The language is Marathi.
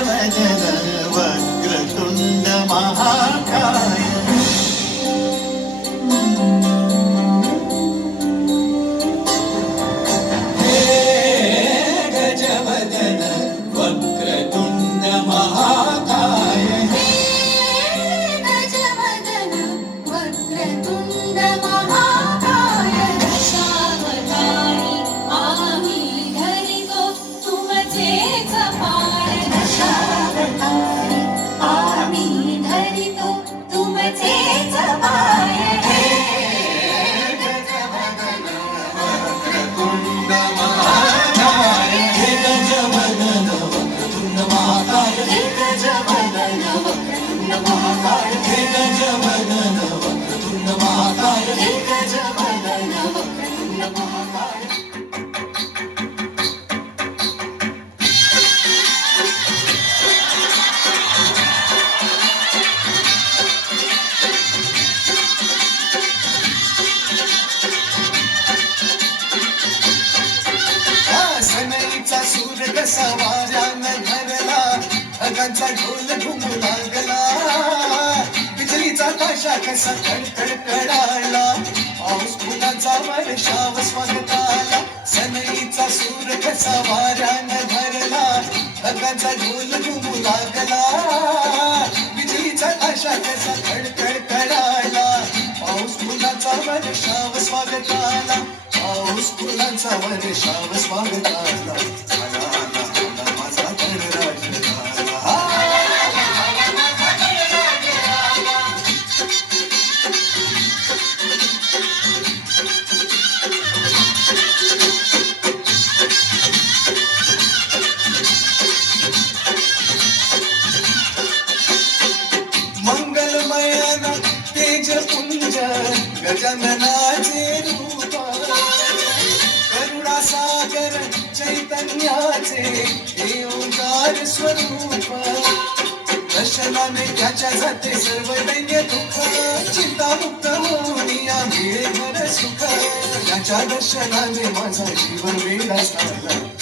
वदन वक्रतुंड महाकाय कसा वाऱ्यानं धरला ढगांचा ढोल घुमू लागला बिजलीचा ताशा कसा कडकड कडाला पाऊस फुलांचा वर्षाव स्वागताला सनईचा सूर कसा वाऱ्यानं धरला ढगांचा ढोल घुमू लागला बिजलीचा ताशा कसा कडकड कडाला पाऊस फुलांचा वर्षाव स्वागताला पाऊस फुलांचा वर्षाव स्वागताला मंगलमयन तेज पुंज गजाननाचे रूप करुणा सागर चैतन्याचे हे ओंकार स्वरूप दर्शनाने त्याच्या जाते सर्व दैन्य दुःख चिंतामुक्त होऊन आम्ही घर सुख त्याच्या दर्शनाने माझा जीवन वेगळा झाला